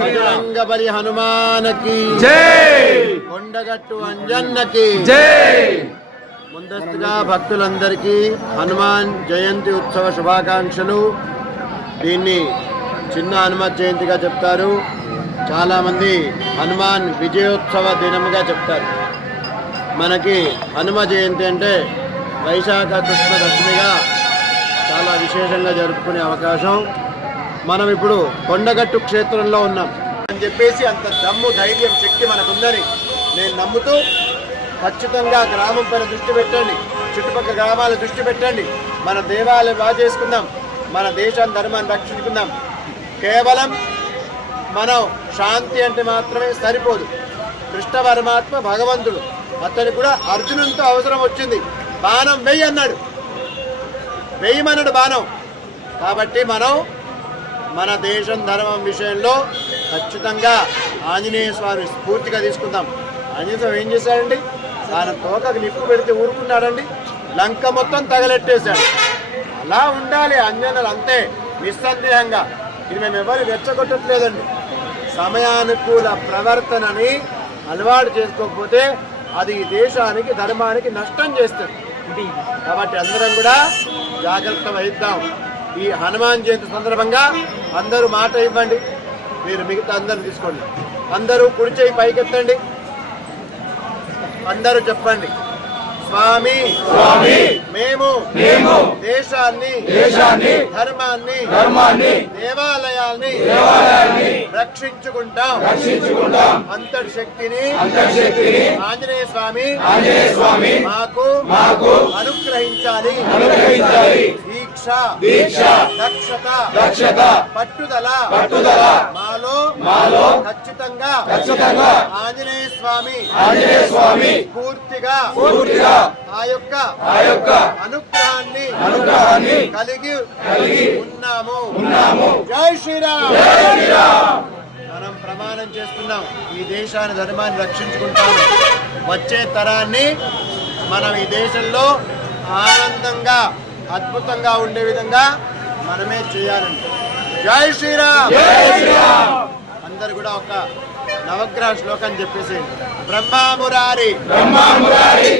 బజరంగబలి హనుమానకి. జై! కొండగట్టు అంజన్నకి. జై! ముందస్తుగా భక్తులందరికీ హనుమాన్ జయంతి ఉత్సవ శుభాకాంక్షలు. దీన్ని చిన్న హనుమత్ జయంతిగా చెప్తారు. చాలామంది హనుమాన్ విజయోత్సవ దినముగా చెప్తారు. మనకి హనుమ జయంతి అంటే వైశాఖ కృష్ణ దశమిగా చాలా విశేషంగా జరుపుకునే అవకాశం. మనం ఇప్పుడు కొండగట్టు క్షేత్రంలో ఉన్నాం. అని చెప్పేసి అంత దమ్ము ధైర్యం శక్తి మనకుందని నేను నమ్ముతూ ఖచ్చితంగా గ్రామం పైన దృష్టి పెట్టండి. చుట్టుపక్కల గ్రామాల దృష్టి పెట్టండి. మన దేవాలయం బాగా చేసుకుందాం మన దేశాన్ని ధర్మాన్ని రక్షించుకుందాం. కేవలం మనం శాంతి అంటే మాత్రమే సరిపోదు. కృష్ణ పరమాత్మ భగవంతుడు. అతడు కూడా అర్జునునితో అవసరం వచ్చింది. బాణం వెయ్యి అన్నాడు. వెయ్యమన్నాడు బాణం. కాబట్టి మనం మన దేశం ధర్మం విషయంలో ఖచ్చితంగా ఆంజనేయ స్వామి స్ఫూర్తిగా తీసుకుందాం. ఆంజనేయ స్వామి ఏం చేశాడండి? తన తోకకు నిప్పు పెడితే ఊరుకున్నాడండి. లంక మొత్తం తగలెట్టేశాడు. అలా ఉండాలి అంజనలు అంతే నిస్సందేహంగా. ఇది మేము ఎవరు రెచ్చగొట్టట్లేదండి. సమయానుకూల ప్రవర్తనని అలవాటు చేసుకోకపోతే అది ఈ దేశానికి ధర్మానికి నష్టం చేస్తుంది. కాబట్టి అందరం కూడా జాగ్రత్త వహిద్దాం. ఈ హనుమాన్ జయంతి సందర్భంగా అందరూ మాట ఇవ్వండి. మీరు మిగతా అందరూ తీసుకోండి. అందరూ కుడి చేయి పైకెత్తండి. అందరూ చెప్పండి. స్వామి స్వామి మేము మేము దేశాన్ని దేశాన్ని ధర్మాన్ని ధర్మాన్ని దేవాలయాల్ని దేవాలయాన్ని రక్షించుకుంటాం. రక్షించుకుంటాం. అంతటి శక్తిని అంతర్శక్తిని ఆంజనేయ స్వామి ఆంజనేయ స్వామి మాకు మాకు అనుగ్రహించాలి. అనుగ్రహించాలి. దీక్ష. దీక్ష. దక్షత. దక్షత. పట్టుదల. పట్టుదల. మాలో. మాలో. ఖచ్చితంగా. ఖచ్చితంగా. ఆంజనేయ స్వామి. ఆంజనేయ స్వామి. పూర్తిగా. పూర్తిగా. ఆ యొక్క ఆ యొక్క అనుగ్రహాన్ని అనుగ్రహాన్ని కలిగి కలిగి ఉన్నాము. ఉన్నాము. జై శ్రీరామ్. జై శ్రీరామ్. మనం ప్రమాణం చేస్తున్నాం. ఈ దేశాన్ని ధర్మాన్ని రక్షించుకుంటాం. వచ్చే తరాన్ని మనం ఈ దేశంలో ఆనందంగా అద్భుతంగా ఉండే విధంగా మనమే చేయాలండి జై శ్రీరామ్! అందరు కూడా ఒక నవగ్రహ శ్లోకం చెప్పేసి బ్రహ్మామురారి! బ్రహ్మామురారి!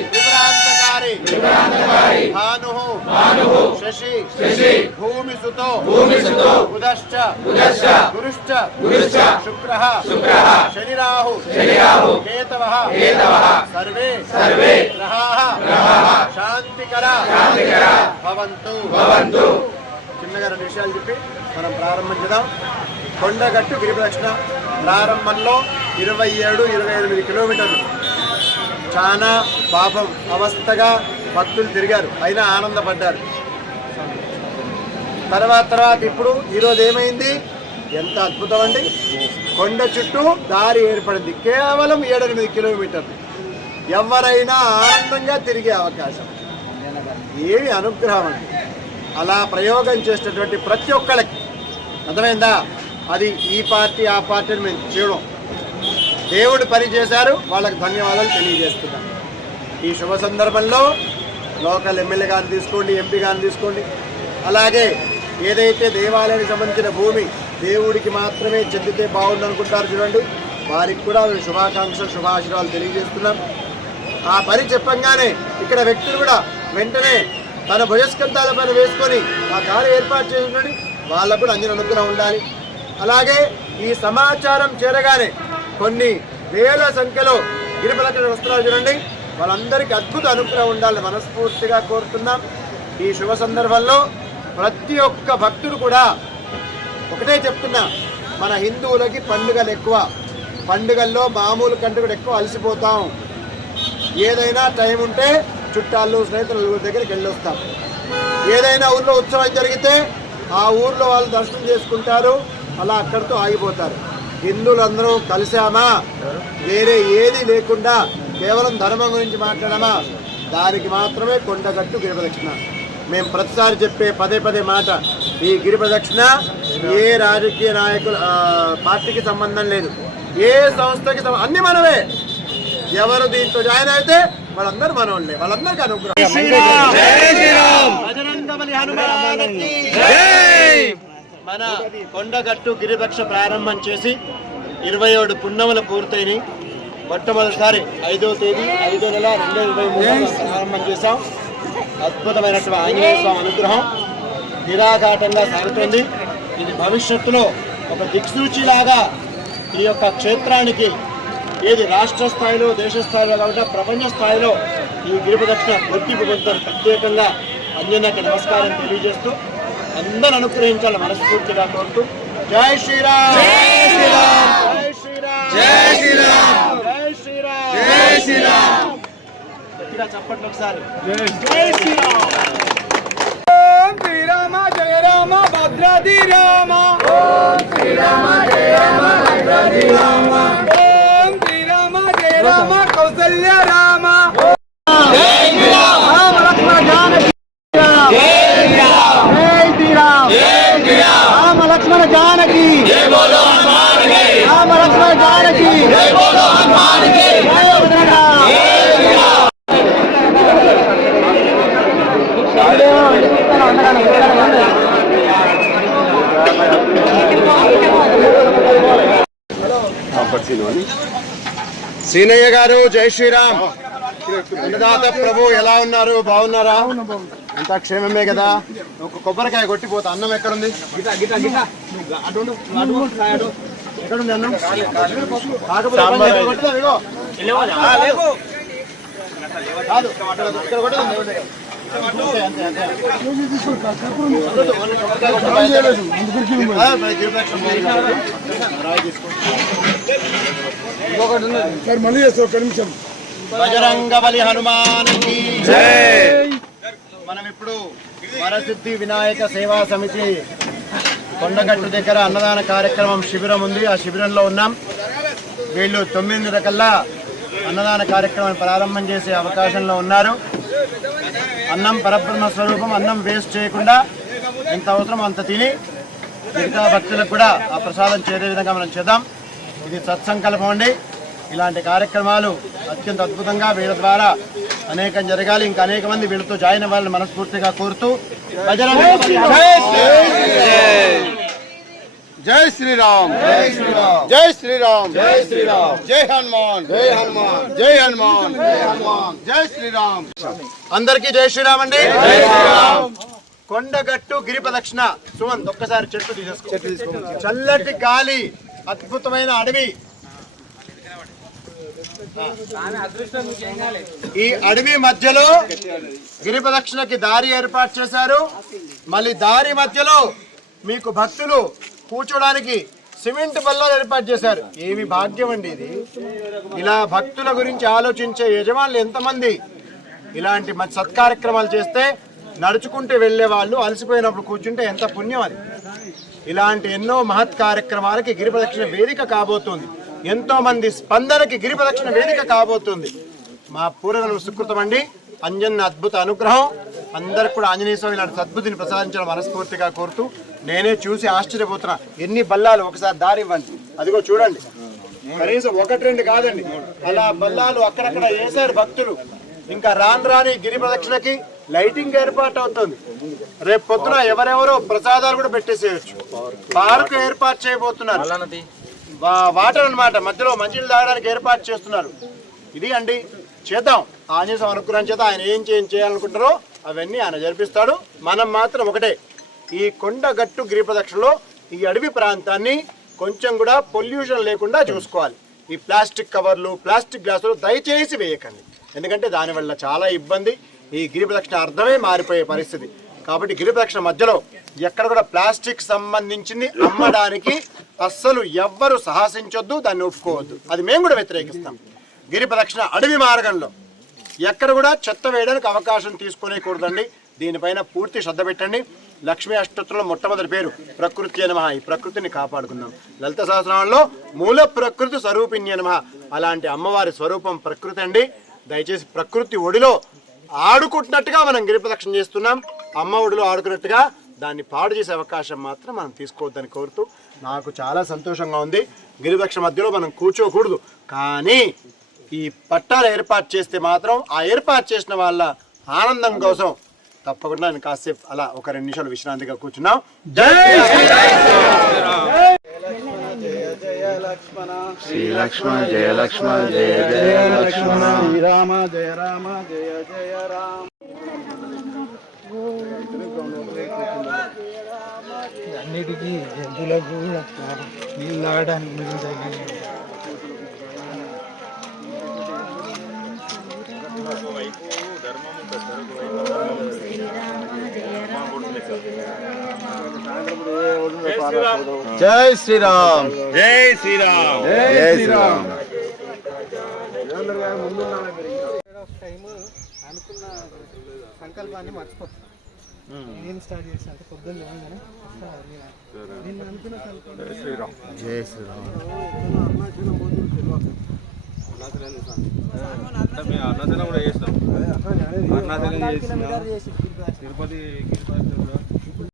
శశి శశి భూమిసుతో భూమిసుతో ఉదశ్చ ఉదశ్చ గురుశ్చ గురుశ్చ శుక్ర శుక్రః శనిరాహు శనిరాహు కేతవ కేతవః సర్వే సర్వే గ్రహాः గ్రహాः శాంతికర శాంతికర భవంతు భవంతు చిన్నగా రెండు విషయాలు చెప్పి మనం ప్రారంభించుదాం కొండగట్టు గిరిప్రదక్షిణ ప్రారంభంలో ఇరవై ఏడు ఇరవై ఎనిమిది కిలోమీటర్లు. చాలా పాపం అవస్థగా భక్తులు తిరిగారు. అయినా ఆనందపడ్డారు. తర్వాత తర్వాత ఇప్పుడు ఈరోజు ఏమైంది? ఎంత అద్భుతం అండి. కొండ చుట్టూ దారి ఏర్పడింది. కేవలం ఏడెనిమిది కిలోమీటర్లు. ఎవరైనా ఆనందంగా తిరిగే అవకాశం. ఏమి అనుగ్రహం అండి. అలా ప్రయోగం చేసేటటువంటి ప్రతి ఒక్కళ్ళకి. అర్థమైందా? అది ఈ పార్టీ ఆ పార్టీని మేము చేయడం దేవుడు పని చేశారు. వాళ్ళకి ధన్యవాదాలు తెలియజేస్తున్నాం. ఈ శుభ సందర్భంలో లోకల్ ఎమ్మెల్యే గారిని తీసుకోండి ఎంపీ గారిని తీసుకోండి. అలాగే ఏదైతే దేవాలయానికి సంబంధించిన భూమి దేవుడికి మాత్రమే చెందితే బాగుంది అనుకుంటారు చూడండి. వారికి కూడా శుభాకాంక్షలు శుభాశీర్వాదాలు తెలియజేస్తున్నాం. ఆ పని చెప్పంగానే ఇక్కడ వ్యక్తులు కూడా వెంటనే తన భుజస్కంధాల పైన వేసుకొని ఆ కారు ఏర్పాటు చేసినట్టు వాళ్ళకు కూడా అందిన అనుగ్రహం ఉండాలి. అలాగే ఈ సమాచారం చేరగానే కొన్ని వేల సంఖ్యలో గిరిపలకడ వస్తున్నారు చూడండి. వాళ్ళందరికీ అద్భుత అనుగ్రహం ఉండాలని మనస్ఫూర్తిగా కోరుతున్నాం. ఈ శుభ సందర్భంలో ప్రతి ఒక్క భక్తుడు కూడా ఒకటే చెప్తున్నా మన హిందువులకి పండుగలు ఎక్కువ. పండుగల్లో మామూలు కంటే కూడా ఎక్కువ అలసిపోతాం. ఏదైనా టైం ఉంటే చుట్టాలు స్నేహితుల దగ్గరికి వెళ్ళొస్తాం. ఏదైనా ఊర్లో ఉత్సవం జరిగితే ఆ ఊర్లో వాళ్ళు దర్శనం చేసుకుంటారు అలా అక్కడితో ఆగిపోతారు. హిందువులందరూ కలిసామా? వేరే ఏది లేకుండా కేవలం ధర్మం గురించి మాట్లాడమా? దానికి మాత్రమే కొండగట్టు గిరిప్రదక్షిణ మేము ప్రతిసారి చెప్పే పదే పదే మాట. ఈ గిరిప్రదక్షిణ ఏ రాజకీయ నాయకుల పార్టీకి సంబంధం లేదు. ఏ సంస్థకి అన్ని మనమే. ఎవరు దీంట్లో జాయిన్ అయితే వాళ్ళందరూ మనోళ్ళే వాళ్ళందరికీ అనుగ్రహం. జై శ్రీరామ్. బజరంగబలి హనుమానికి జై మన కొండగట్టు గిరిపక్ష ప్రారంభం చేసి ఇరవై ఏడు పున్నములు పూర్తయినాయి. మొట్టమొదటిసారి ఐదో తేదీ ఐదో నెల రెండు ఇరవై మూడు ప్రారంభం చేశాం. అద్భుతమైనటువంటి ఆంజనేయ స్వామి అనుగ్రహం నిరాఘాటంగా సాగుతుంది. ఇది భవిష్యత్తులో ఒక దిక్సూచిలాగా ఈ యొక్క క్షేత్రానికి ఏది రాష్ట్ర స్థాయిలో దేశ స్థాయిలో కాకుండా ప్రపంచ స్థాయిలో ఈ గిరిప దక్షిణ గుర్తింపు పొందుతారు. ప్రత్యేకంగా అంజనకి నమస్కారం తెలియజేస్తూ అందరూ అనుగ్రహించాలని మనస్ఫూర్తిగా కోరుతూ జై శ్రీరామ్! జై శ్రీరామ్! జై శ్రీరామ్! జై శ్రీరామ్! జై శ్రీరామ్! జై శ్రీరామ్! గట్టిగా చప్పట్లు ఒకసారి. జయ రామ భద్రాది రామ. శ్రీరామ జయ రామ భద్రాది రామ ఓం శ్రీరామ జయ రామ కౌసల్య రామ రామ లక్ష్మణ జానకి జై శ్రీరామ్ జై శ్రీరామ్ జై శ్రీరామ్ రామ లక్ష్మణ జానకి జై బోలో హనుమాన్కి రామ లక్ష్మణ జానకి జై బోలో హనుమాన్కి జై శ్రీరామ్ జై శ్రీరామ్ సీనయ్య గారు జై శ్రీరామ్. అన్నదాత ప్రభు ఎలా ఉన్నారు? బాగున్నారా? అంతా క్షేమమే కదా? ఒక కొబ్బరికాయ కొట్టిపోతా. అన్నం ఎక్కడుంది? అన్నం? కాకపోతే సార్ మళ్ళీ చేస్తా ఒక నిమిషం. బజరంగ బలి హనుమాన్ మనం ఇప్పుడు వరసిద్ధి వినాయక సేవా సమితి కొండగట్టు దగ్గర అన్నదాన కార్యక్రమం శిబిరం ఉంది. ఆ శిబిరంలో ఉన్నాం. వీళ్ళు తొమ్మిది రకల్లా అన్నదాన కార్యక్రమాన్ని ప్రారంభం చేసే అవకాశంలో ఉన్నారు. అన్నం పరబ్రహ్మ స్వరూపం అన్నం వేస్ట్ చేయకుండా ఎంత అవసరం అంత తిని మిగతా భక్తులకు కూడా ఆ ప్రసాదం చేరే విధంగా మనం చేద్దాం. ఇది సత్సంకల్పం అండి. ఇలాంటి కార్యక్రమాలు అత్యంత అద్భుతంగా వీళ్ళ ద్వారా అనేకం జరగాలి. ఇంకా అనేక మంది వీళ్ళతో జాయిన్ అవ్వాలని మనస్ఫూర్తిగా కోరుతూ జై శ్రీరామ్. జై శ్రీరామ్. జై శ్రీరామ్. జై శ్రీరామ్. జై హనుమాన్. జై హనుమాన్. జై హనుమాన్. జై హనుమాన్. జై శ్రీరామ్. అందరికీ జై శ్రీరామ్ అండి. కొండగట్టు గిరి ప్రదక్షిణ సుమంత్ ఒక్కసారి చెట్టు తీసేసుకో. చల్లటి గాలి అద్భుతమైన అడవి. ఈ అడవి మధ్యలో గిరి ప్రదక్షిణకి దారి ఏర్పాటు చేశారు. మళ్ళీ దారి మధ్యలో మీకు భక్తులు కూర్చోడానికి సిమెంట్ బల్లాలు ఏర్పాటు చేశారు. ఏమి భాగ్యం అండి ఇది. ఇలా భక్తుల గురించి ఆలోచించే యజమానులు ఎంతమంది ఇలాంటి మంచి సత్కార్యక్రమాలు చేస్తే నడుచుకుంటూ వెళ్ళే వాళ్ళు అలసిపోయినప్పుడు కూర్చుంటే ఎంత పుణ్యం అది. ఇలాంటి ఎన్నో మహత్ కార్యక్రమాలకి గిరి ప్రదక్షిణ వేదిక కాబోతుంది. ఎంతో మంది స్పందనకి గిరి ప్రదక్షిణ వేదిక కాబోతుంది. మా పూర్వ సుకృతం అండి అంజన్న అద్భుత అనుగ్రహం. అందరికి కూడా ఆంజనేయ స్వామి ఇలాంటి సద్బుద్ధిని ప్రసాదించడం మనస్ఫూర్తిగా కోరుతూ నేనే చూసి ఆశ్చర్యపోతున్నా. ఎన్ని బల్లాలు ఒకసారి దారి ఇవ్వండి. అదిగో చూడండి. కనీసం ఒకటి రెండు కాదండి. అలా బల్లాలు అక్కడక్కడ వేశారు భక్తులు. ఇంకా రాను రాని గిరి ప్రదక్షిణకి లైటింగ్ ఏర్పాటు అవుతుంది రేపు పొద్దున ఎవరెవరో ప్రసాదాలు కూడా పెట్టేసేయచ్చు. పార్క్ ఏర్పాటు చేయబోతున్నారు. వాటర్ అన్నమాట. మధ్యలో మంచినీళ్ళు తాగడానికి ఏర్పాటు చేస్తున్నారు. ఇది అండి. చేద్దాం. ఆంజనేయ స్వామి అనుగ్రహం చేత ఆయన ఏం చేయాలనుకుంటారో అవన్నీ ఆయన జరిపిస్తాడు. మనం మాత్రం ఒకటే. ఈ కొండగట్టు గిరిప్రదక్షిణలో ఈ అడవి ప్రాంతాన్ని కొంచెం కూడా పొల్యూషన్ లేకుండా చూసుకోవాలి. ఈ ప్లాస్టిక్ కవర్లు ప్లాస్టిక్ గ్లాసులు దయచేసి వేయకండి. ఎందుకంటే దానివల్ల చాలా ఇబ్బంది. ఈ గిరిప్రదక్షిణ అర్థమే మారిపోయే పరిస్థితి. కాబట్టి గిరిపక్ష మధ్యలో ఎక్కడ కూడా ప్లాస్టిక్ సంబంధించింది అమ్మడానికి అస్సలు ఎవ్వరు సాహసించొద్దు దాన్ని ఒప్పుకోవద్దు. అది మేము కూడా వ్యతిరేకిస్తాం. గిరి ప్రదక్షిణ అడవి మార్గంలో ఎక్కడ కూడా చెత్త వేయడానికి అవకాశం తీసుకునేకూడదండి దీనిపైన పూర్తి శ్రద్ధ పెట్టండి. లక్ష్మీ అష్టోత్తరంలో మొట్టమొదటి పేరు ప్రకృతి అనమహ ఈ ప్రకృతిని కాపాడుకుందాం. లలిత సహస్రంలో మూల ప్రకృతి స్వరూపిణి అనమహ అలాంటి అమ్మవారి స్వరూపం ప్రకృతి అండి. దయచేసి ప్రకృతి ఒడిలో ఆడుకుంటున్నట్టుగా మనం గిరి ప్రదక్షిణ చేస్తున్నాం. అమ్మ ఒడిలో ఆడుకున్నట్టుగా దాన్ని పాడు చేసే అవకాశం మాత్రం మనం తీసుకోవద్దని కోరుతూ నాకు చాలా సంతోషంగా ఉంది. గిరిపక్ష మధ్యలో మనం కూర్చోకూడదు. కానీ ఈ పట్టాలు ఏర్పాటు చేస్తే మాత్రం ఆ ఏర్పాటు చేసిన వాళ్ళ ఆనందం కోసం తప్పకుండా నేను కాసేపు అలా ఒక రెండు నిమిషాలు విశ్రాంతిగా కూర్చున్నాం. శ్రీ లక్ష్మణ జయ లక్ష్మణ జయ జయ లక్ష్మణ. శ్రీరామ జయ రామ జయ జయ రామ. అన్నిటికీ జంతువులకు నీళ్ళు తాగడానికి మీరు జై శ్రీరామ్ జై శ్రీరామ్ జై శ్రీరామ్ టైం అనుకున్న సంకల్పాన్ని మర్చిపోతాను నేను స్టార్ట్ చేసిన అంటే పొద్దున్న లేవగానే నేను. అనుకున్న సంకల్పం శ్రీరామ్. జై శ్రీరామ్. అరుణాచలం కూడా చేసినాం. అన్నదానం చేసిన. చేసి తిరుపతి